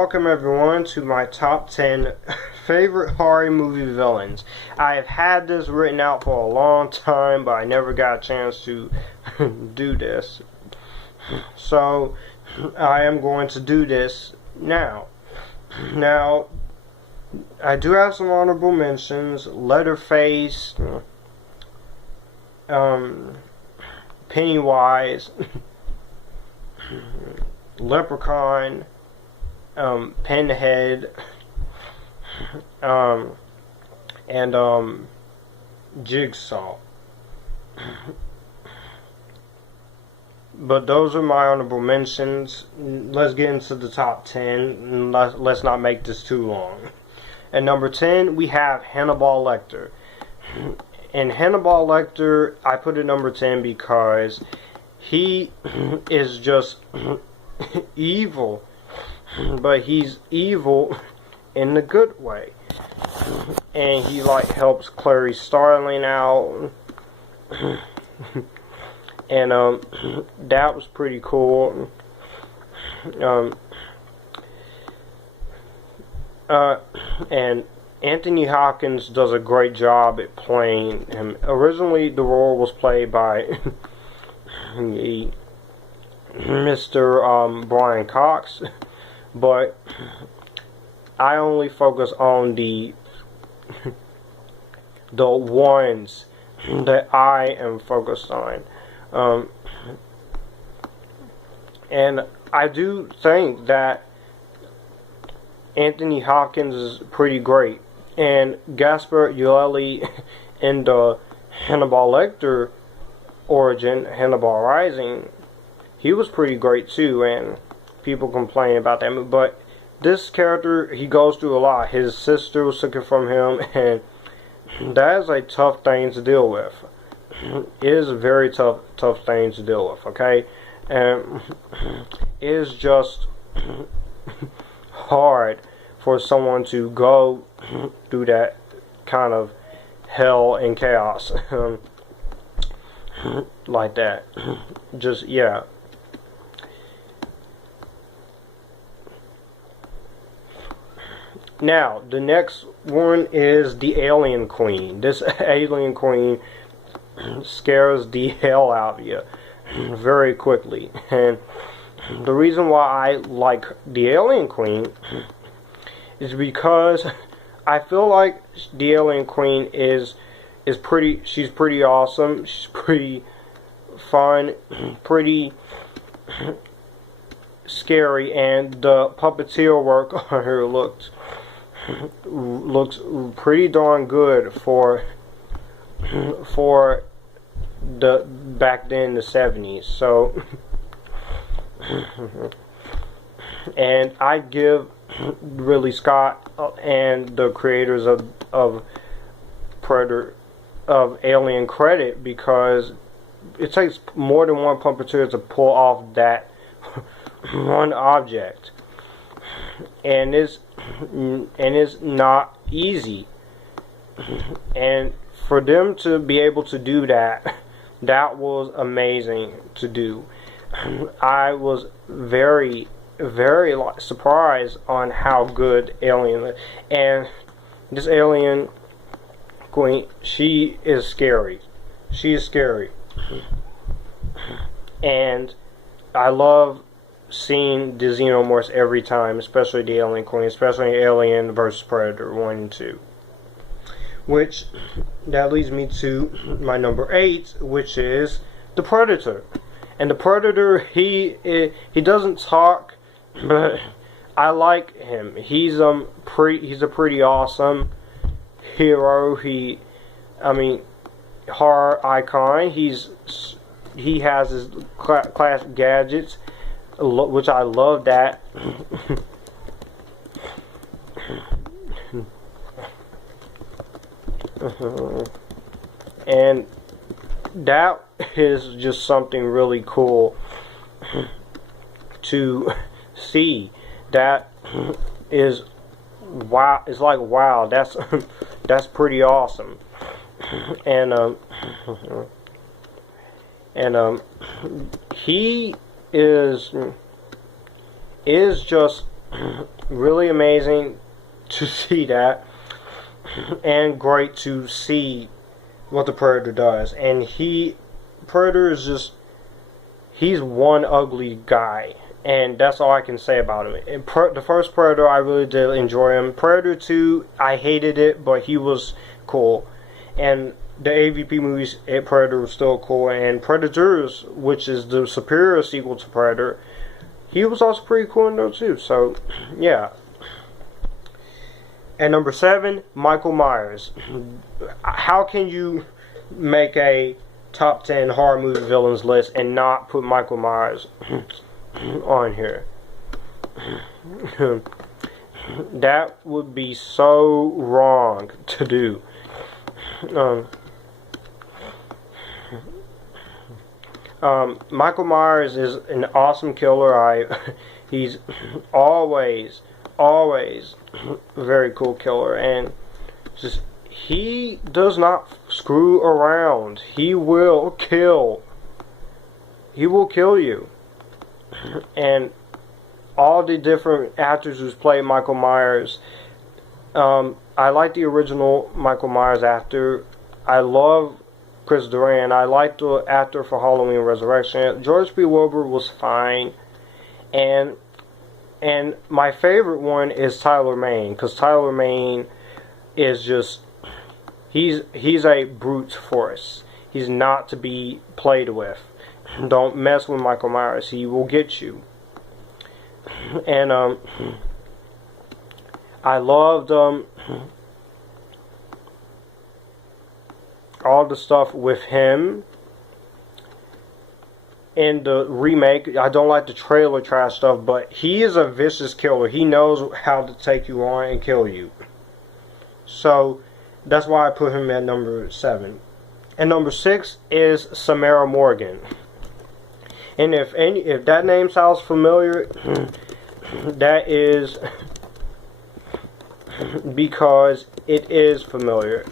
Welcome everyone to my top 10 favorite horror movie villains. I have had this written out for a long time, but I never got a chance to do this. So I am going to do this now. Now, I do have some honorable mentions. Leatherface, Pennywise, Leprechaun, Pinhead, and Jigsaw. But those are my honorable mentions. Let's get into the top 10. Let's not make this too long. At number 10, we have Hannibal Lecter. And Hannibal Lecter, I put it number 10 because he is just evil. But he's evil in the good way. And he helps Clarice Starling out. And that was pretty cool. And Anthony Hopkins does a great job at playing him. Originally, the role was played by Mr. Brian Cox, but I only focus on the ones that I am focused on. And I do think that Anthony Hopkins is pretty great, and Gaspar Ulliel in the Hannibal Lecter origin, Hannibal Rising, he was pretty great too, and people complain about that movie, but this character, he goes through a lot. His sister was taken from him, and that is a tough thing to deal with. It is a very tough thing to deal with, okay? And it is just hard for someone to go through that kind of hell and chaos like that. Just, yeah. Now, the next one is the Alien Queen. This Alien Queen scares the hell out of you very quickly. And the reason why I like the Alien Queen is because I feel like the Alien Queen is pretty, she's pretty awesome, she's pretty fun, pretty scary, and the puppeteer work on her looks pretty darn good for the back then, the 70s. So and I give Ridley Scott and the creators of Predator, of Alien, credit, because it takes more than one puppeteer to pull off that one object, and it's not easy. And for them to be able to do that, that was amazing to do. I was very, very surprised on how good Alien is. And this Alien Queen, she is scary. She is scary. And I love seeing the Xenomorphs every time, especially the Alien Queen, especially Alien vs. Predator 1 and 2. Which, that leads me to my number 8, which is the Predator. And the Predator, he doesn't talk, but I like him. He's a pretty awesome hero. Horror icon. He has his class gadgets, which I love that. And that is just something really cool to see. That is wow. It's like, wow, that's pretty awesome. And he is just really amazing to see that, and great to see what the Predator does. And Predator is just, he's one ugly guy, and that's all I can say about him. The first Predator, I really did enjoy him. Predator 2, I hated it, but he was cool. And the AVP movies, Predator was still cool. And Predators, which is the superior sequel to Predator, he was also pretty cool in those too. So, yeah. And number 7, Michael Myers. How can you make a top 10 horror movie villains list and not put Michael Myers on here? That would be so wrong to do. Michael Myers is an awesome killer. He's always a very cool killer, and just, he does not screw around. He will kill. He will kill you. And all the different actors who's played Michael Myers, I like the original Michael Myers actor. I love Chris Duran. I like the actor for Halloween Resurrection. George B. Wilbur was fine. And my favorite one is Tyler Mane, because Tyler Mane is just, he's a brute force. He's not to be played with. Don't mess with Michael Myers. He will get you. And I loved all the stuff with him in the remake. I don't like the trailer trash stuff, but he is a vicious killer. He knows how to take you on and kill you. So that's why I put him at number 7. And number 6 is Samara Morgan. And if that name sounds familiar, that is because it is familiar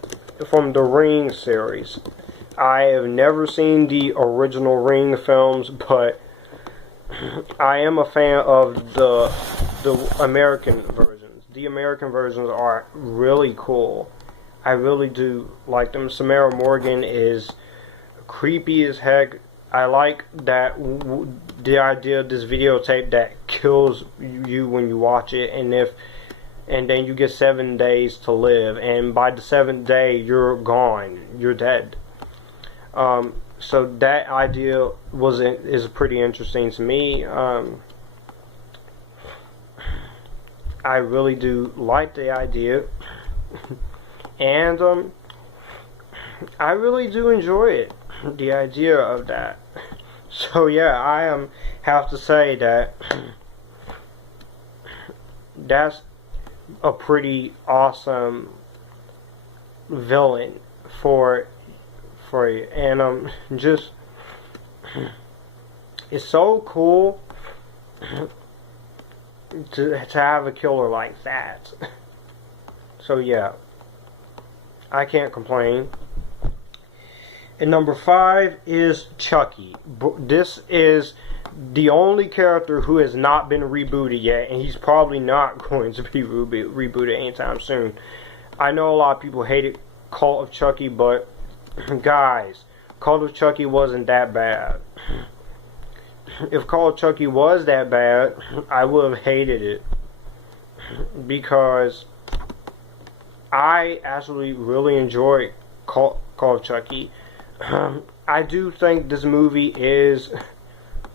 from the Ring series. I have never seen the original Ring films, but I am a fan of the American versions. The American versions are really cool. I really do like them. Samara Morgan is creepy as heck. I like that the idea of this videotape that kills you when you watch it, and then you get 7 days to live, and by the 7th day you're gone, you're dead. So that idea is pretty interesting to me. I really do like the idea, and I really do enjoy it, the idea of that. So yeah, I have to say that that's a pretty awesome villain for you, and just, it's so cool to have a killer like that. So yeah, I can't complain. And number 5 is Chucky. This is the only character who has not been rebooted yet, and he's probably not going to be rebooted anytime soon. I know a lot of people hated Cult of Chucky, but guys, Cult of Chucky wasn't that bad. If Cult of Chucky was that bad, I would have hated it, because I actually really enjoyed Cult of Chucky. I do think this movie is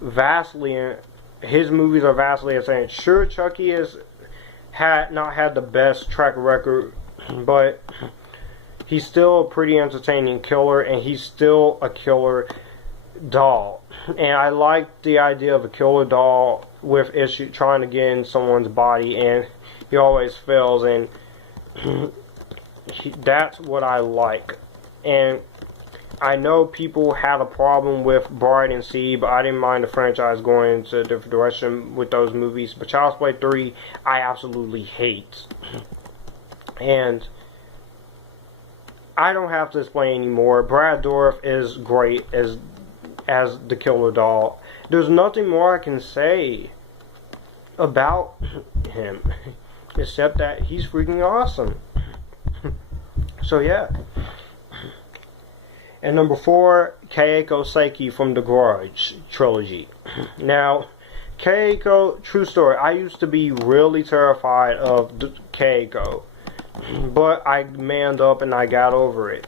his movies are vastly insane. Sure, Chucky has not had the best track record, but he's still a pretty entertaining killer, and he's still a killer doll. And I like the idea of a killer doll with trying to get in someone's body, and he always fails, and that's what I like. And I know people have a problem with Bride and Seed, but I didn't mind the franchise going into a different direction with those movies. But Child's Play 3, I absolutely hate. And I don't have to explain anymore. Brad Dourif is great as the killer doll. There's nothing more I can say about him. Except that he's freaking awesome. So yeah. And number 4, Keiko Seki from the Grudge trilogy. Now, Keiko, true story, I used to be really terrified of Keiko. But I manned up and I got over it.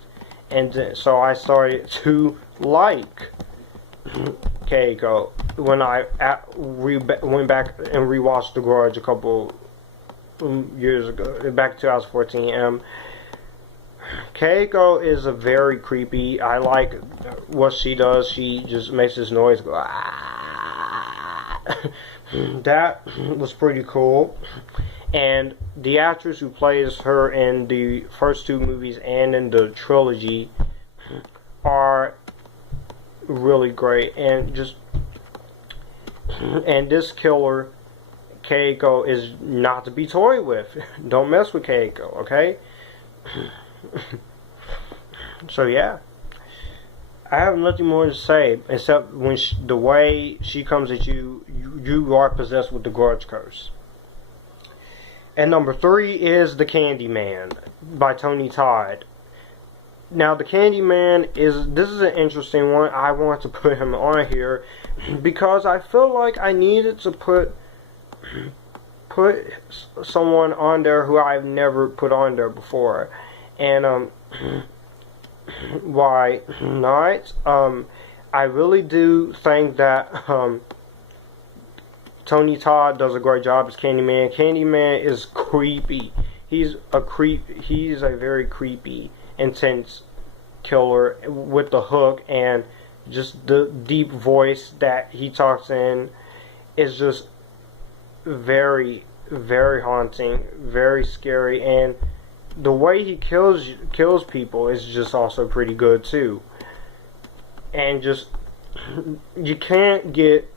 And so I started to like Keiko when I went back and rewatched The Grudge a couple years ago, back in 2014. Keiko is a very creepy. I like what she does. She just makes this noise go. Ah. That was pretty cool. And the actress who plays her in the first 2 movies and in the trilogy are really great. And this killer, Keiko, is not to be toyed with. Don't mess with Keiko, okay? So yeah, I have nothing more to say except when the way she comes at you, you are possessed with the Grudge curse. And number 3 is The Candyman by Tony Todd. Now, The Candyman this is an interesting one. I want to put him on here because I feel like I needed to put someone on there who I've never put on there before. And why not? I really do think that Tony Todd does a great job as Candyman. Candyman is creepy. He's a very creepy, intense killer with the hook, and just the deep voice that he talks in is just very, very haunting, very scary, and the way he kills people is just also pretty good too. And just you can't get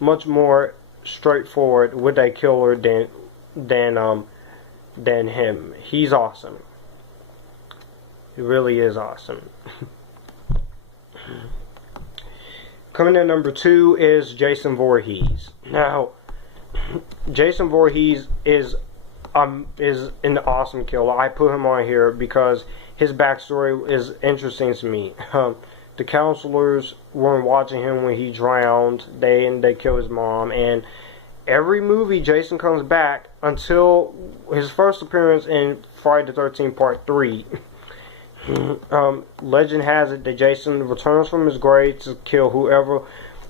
much more straightforward with a killer than him. He's awesome. He really is awesome. Coming in number 2 is Jason Voorhees. Now, Jason Voorhees is an awesome killer. I put him on here because his backstory is interesting to me. The counselors weren't watching him when he drowned. They kill his mom, and every movie Jason comes back until his first appearance in Friday the 13th Part 3. Legend has it that Jason returns from his grave to kill whoever.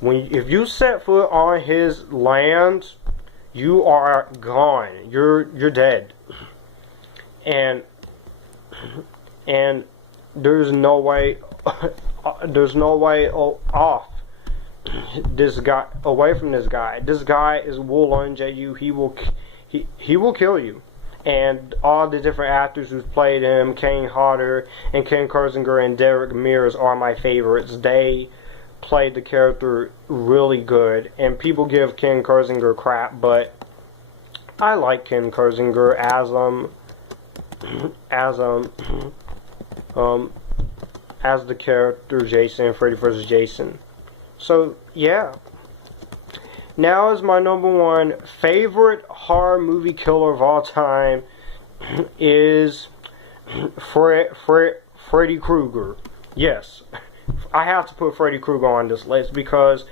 If you set foot on his land, you are gone. You're dead. And there's no way off this guy, away from this guy. This guy will lunge at you. He will kill you. And all the different actors who've played him, Kane Hodder and Ken Kirzinger and Derek Mears, are my favorites. They played the character really good, and people give Ken Kirzinger crap, but I like Ken Kirzinger as the character Jason in Freddy vs. Jason. So yeah. Now is my number 1 favorite horror movie killer of all time is Freddy Krueger. Yes, I have to put Freddy Krueger on this list because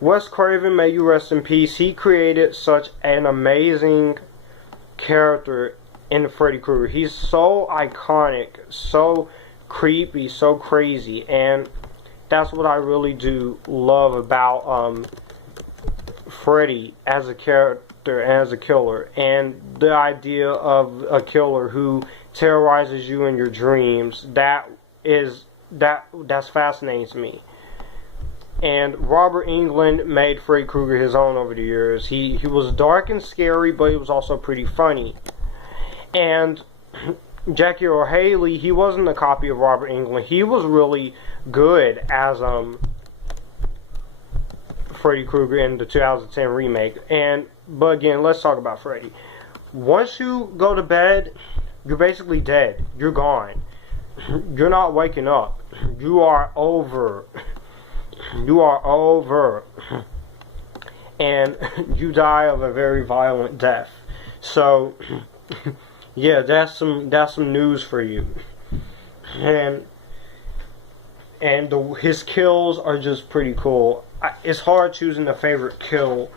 Wes Craven, may you rest in peace, he created such an amazing character in Freddy Krueger. He's so iconic, so creepy, so crazy, and that's what I really do love about Freddy as a character, as a killer, and the idea of a killer who terrorizes you in your dreams. That's fascinating to me. And Robert Englund made Freddy Krueger his own over the years. He was dark and scary, but he was also pretty funny. And Jackie Earle Haley, he wasn't a copy of Robert Englund. He was really good as Freddy Krueger in the 2010 remake. But again, let's talk about Freddy. Once you go to bed, you're basically dead. You're gone. You're not waking up. You are over. You are over. And you die of a very violent death. So yeah, that's some news for you. And his kills are just pretty cool. It's hard choosing a favorite kill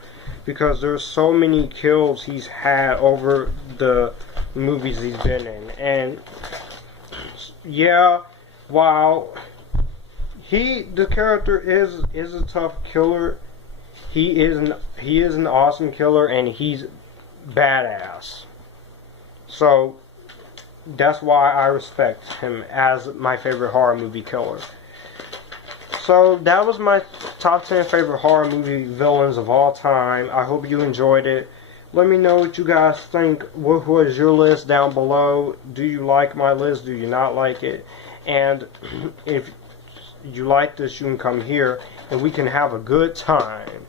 because there's so many kills he's had over the movies he's been in. And yeah, while the character is a tough killer, he is an awesome killer, and he's badass. So that's why I respect him as my favorite horror movie killer. So that was my top 10 favorite horror movie villains of all time. I hope you enjoyed it. Let me know what you guys think. What was your list down below? Do you like my list? Do you not like it? And if you like this, you can come here and we can have a good time.